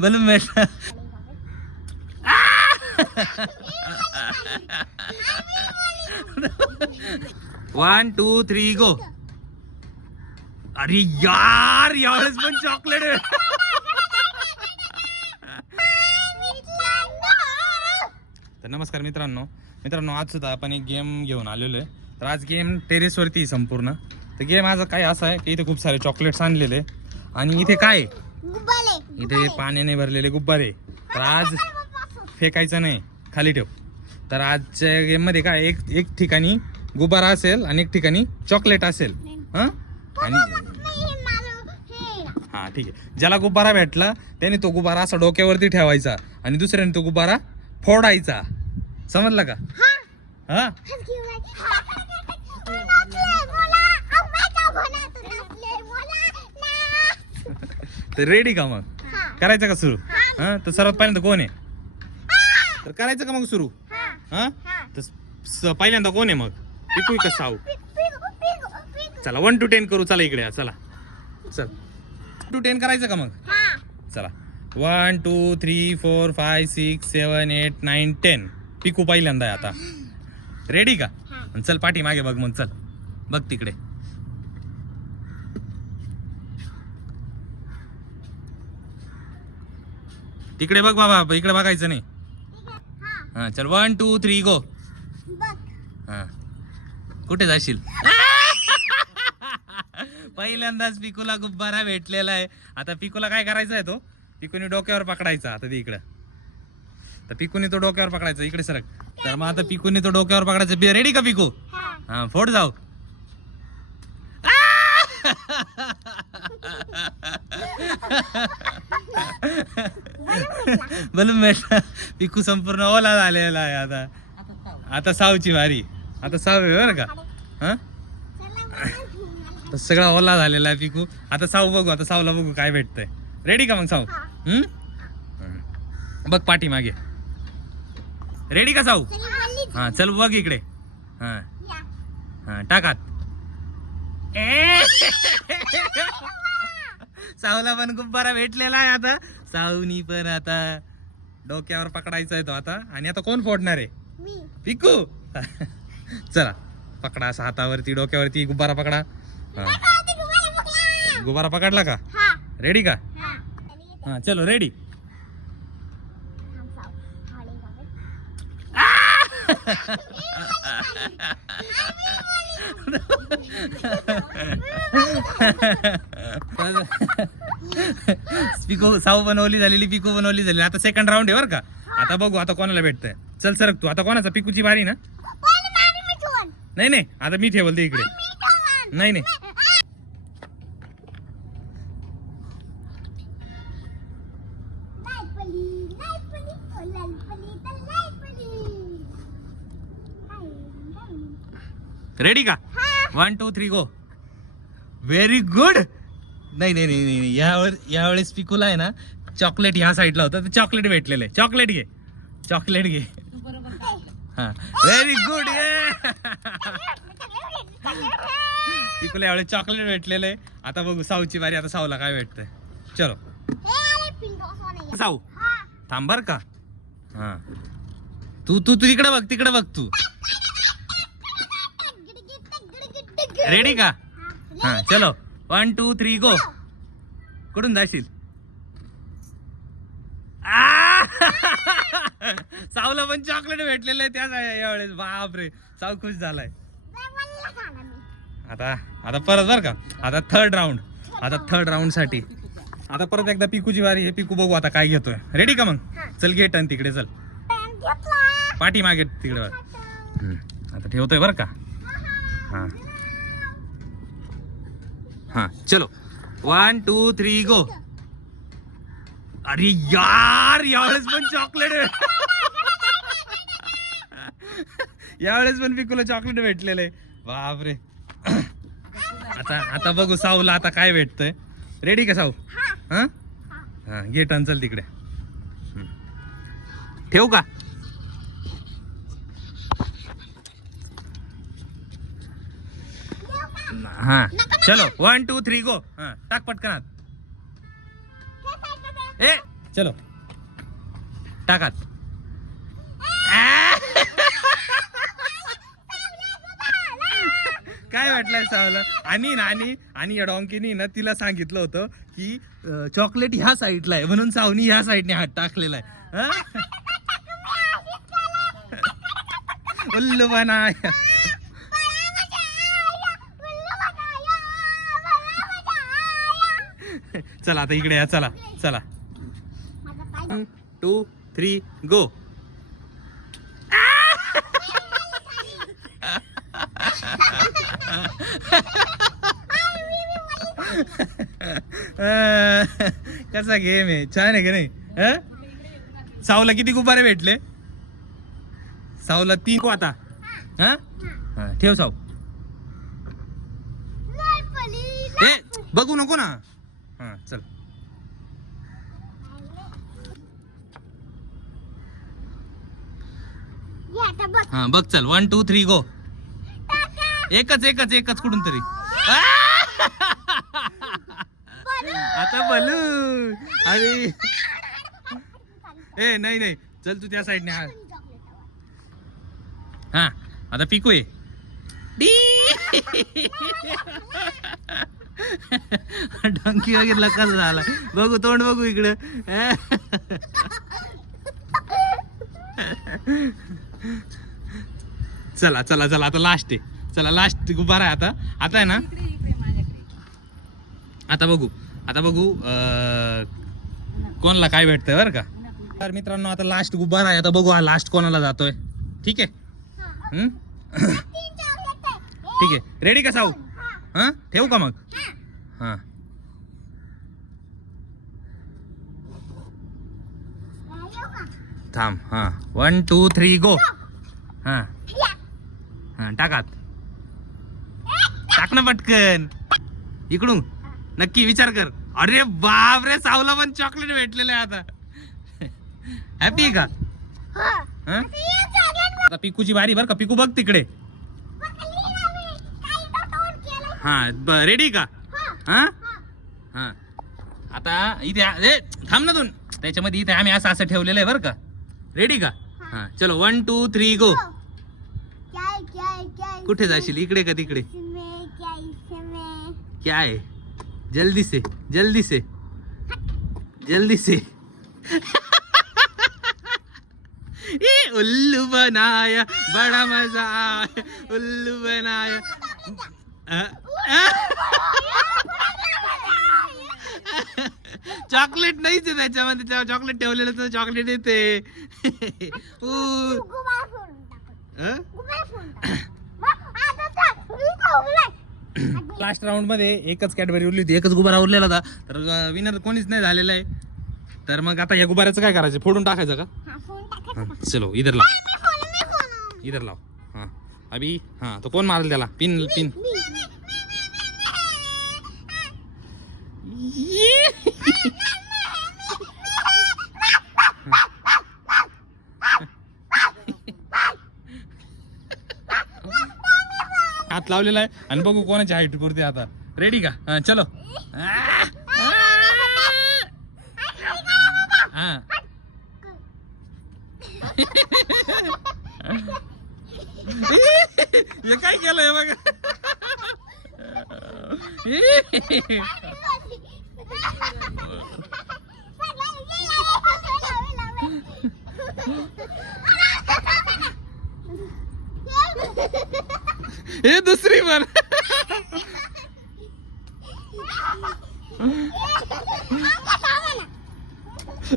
Balloon भेटला one two three go अरे यार यावेळेस पण चॉकलेट तर नमस्कार मित्रांनो. मित्रांनो आज सुद्धा आपण एक गेम घेऊन आलेलो आहे. तर आज गेम टेरेसवरती संपूर्ण. तर गेम आज काय असा आहे की इथे खूप सारे चॉकलेट्स आणलेले आणि इथे काय? इथे पाण्याने भरलेले गुब्बारे. तर आज फेकायचं नाही. खाली ठेव. तर आजच्या गेममध्ये काय? एक एक ठिकाणी गुब्बारा असेल आणि एक ठिकाणी चॉकलेट असेल. हं? आणि हा ठीक आहे. ज्याला गुब्बारा भेटला त्याने तो गुब्बारा असा डोक्यावरती ठेवायचा आणि दुसऱ्याने तो गुब्बारा फोडायचा. समजलं का? हा? तर रेडी का मग? करायचं का सुरू? हा? तर सर्वात पहिल्यांदा कोण आहे? तर करायचं का मग सुरू? हा? तर स- पहिल्यांदा कोण आहे मग? पिकू का साऊ? चला वन टू टेन करू. चला इकडे या, चला. चल. टू टेन करायचं का मग? चला. One two three four five six seven eight nine ten Piku पहिल्यांदा आहे आता. रेडी का? आणि चल पाठी मागे बघ मग चल. बघ तिकडे. तिकडे बघ बाबा इकडे बघायचं नाही. हा चल वन टू थ्री गो हा. कुठे जाशील? पहिल्यांदाच पिकूला गुब्बारा भेटलेला आहे. आता पिकूला काय करायचं आहे तो? पिकूने डोक्यावर पकडायचा आता ते इकडं. तर पिकूने तो डोक्यावर पकडायचा. इकडे सरक. तर मग आता पिकूने तो डोक्यावर पकडायचा. रेडी का पिकू? हा फोड जाऊ. बलून भेटला पिकू संपूर्ण ओला झालेला आहे आता. आता सावची भारी. आता साव आहे बरं का? हा? तर सगळा ओला झालेला आहे पिकू. आता साऊ बघू. आता सावला बघू काय भेटतंय. रेडी का मग साऊ हम्म. बघ पाठी मागे रेडी का साऊ? हा चल बघ इकडे. हा. हा टाकात ए! साऊला पण गुब्बारा भेटलेला आहे आता. साऊनी पण आता डोक्यावर पकडायचा आहे तो आता. आणि आता कोण फोडणार आहे? पिकू. चला पकडा असा हातावरती डोक्यावरती. गुब्बारा पकडा. हा. गुब्बारा पकडला का? रेडी का? हा. चलो रेडी पिको साऊ बनवली झालेली पिको बनवली झालेली. आता सेकंड राऊंड आहे बरं का? आता बघू आता कोणाला भेटतंय? चल सरक तू. आता कोणाचा? पिकूची बारी ना? नाही नाही. आता मी ठेवल ते इकडे नाही नाही. रेडी का? One two three go very good नाही नाही नाही नाही यावर यावेळेस पिकूला आहे ना चॉकलेट ह्या साईडला होतं तर चॉकलेट भेटलेलं आहे. चॉकलेट घे. चॉकलेट घे. हा. व्हेरी गुड पिकूला यावेळेस चॉकलेट भेटलेलं आहे. आता बघू साऊची बारी आता साऊला काय भेटतंय. चलो. साऊ थांब बर का. हा. तू तू तू तिकडे बघ तिकडे बघ तू. रेडी का? हा. चलो. वन टू थ्री गो कुठून जाशील! सावला पण चॉकलेट भेटलेलं आहे त्या यावेळेस. बापरे. साव खुश झालाय. आता आता परत बर का? आता थर्ड राऊंड आता थर्ड राऊंडसाठी. आता परत एकदा पिकूची वारी हे पिकू बघू आता काय घेतोय. रेडी का मग? चल घे टन तिकडे चल. पाठी मागे तिकडे. आता ठेवतोय बर का? हा. हा चलो. वन टू थ्री गो अरे यार यावेळेस पण चॉकलेट यावेळेस पण पिकूला चॉकलेट भेटलेलं आहे. बापरे. आता आता बघू साऊला आता काय भेटतंय. रेडी का साऊ? हा. हा? घे तिकडे. ठेवू का? हा. चलो वन टू थ्री गो हा टाक पटकनात. ए चलो. टाकात. काय वाटलंय सावला? आणि ना आणि आणि या डॉंकीनी ना तिला सांगितलं होतं की चॉकलेट ह्या साईडला आहे म्हणून सावनी ह्या साईडने हात टाकलेला आहे? उल्लू बनाय. चला आता इकडे या चला चला. वन टू थ्री गो कसा गेम आहे? छान आहे का नाही? सावला किती गुब्बारे भेटले? सावला तीन. को आता. हा? हा, ठेव साव. बघू नको ना हा चल हा बघ चल. वन टू थ्री गो एकच एकच एकच कुठून तरी. आता बोलू. अरे ए नाही नाही. चल तू त्या साईडने हा हा आता पिकू आहे डंकी वगैरे कसं झाला. बघू तोंड बघू इकडं. चला चला चला आता लास्ट आहे. चला लास्ट गुब्बारा आहे आता. आता आहे ना? आता बघू. आता बघू कोणाला काय भेटतंय बरं का? तर मित्रांनो आता लास्ट गुब्बारा आहे आता बघू हा लास्ट कोणाला जातोय. ठीक आहे? ठीक आहे. रेडी का साऊ? हा? ठेवू का मग? हा. थांब. हा. वन टू थ्री गो हा. हा टाकात टाक ना पटकन. इकडून. नक्की विचार कर. अरे बाप रे सावला पण चॉकलेट भेटलेलं आहे आता. हॅपी का? हा? आता पिकूची बारी बर का? पिकू बघ तिकडे. हा रेडी का? हा. हा? आता इथे ए थांब ना दोन. त्याच्यामध्ये इथे आम्ही असं असं ठेवलेलं आहे बरं का? रेडी का? हा. चलो वन टू थ्री गो कुठे जाशील? इकडे का तिकडे? क्या जल्दी से जल्दी से. जल्दी से. उल्लू बनाया बड़ा मजा आया उल्लू बनाया. चॉकलेट नाहीच आहे त्याच्यामध्ये चॉकलेट ठेवलेलं तर चॉकलेट येते? लास्ट राऊंडमध्ये एकच कॅडबरी उरली होती. एकच गुबारा उरलेला होता. तर विनर कोणीच नाही झालेला आहे. तर मग आता या गुबाऱ्याचं काय करायचं? फोडून टाकायचं का? हा, चलो इधर लाव. इधर लाव. हा. अभी हा तो कोण मारेल त्याला? Pin pin. हात लावलेला आहे. आणि बघू कोणाची हाईट पुरते आता. रेडी का? हा चलो. हा. हे काय केलंय बघा? हे दुसरी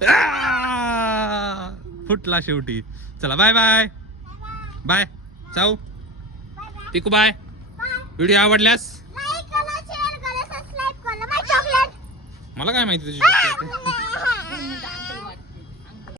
आ! फुटला शेवटी. चला बाय बाय बाय जाऊ पिकू बाय व्हिडिओ आवडल्यास? मला काय माहिती तुझी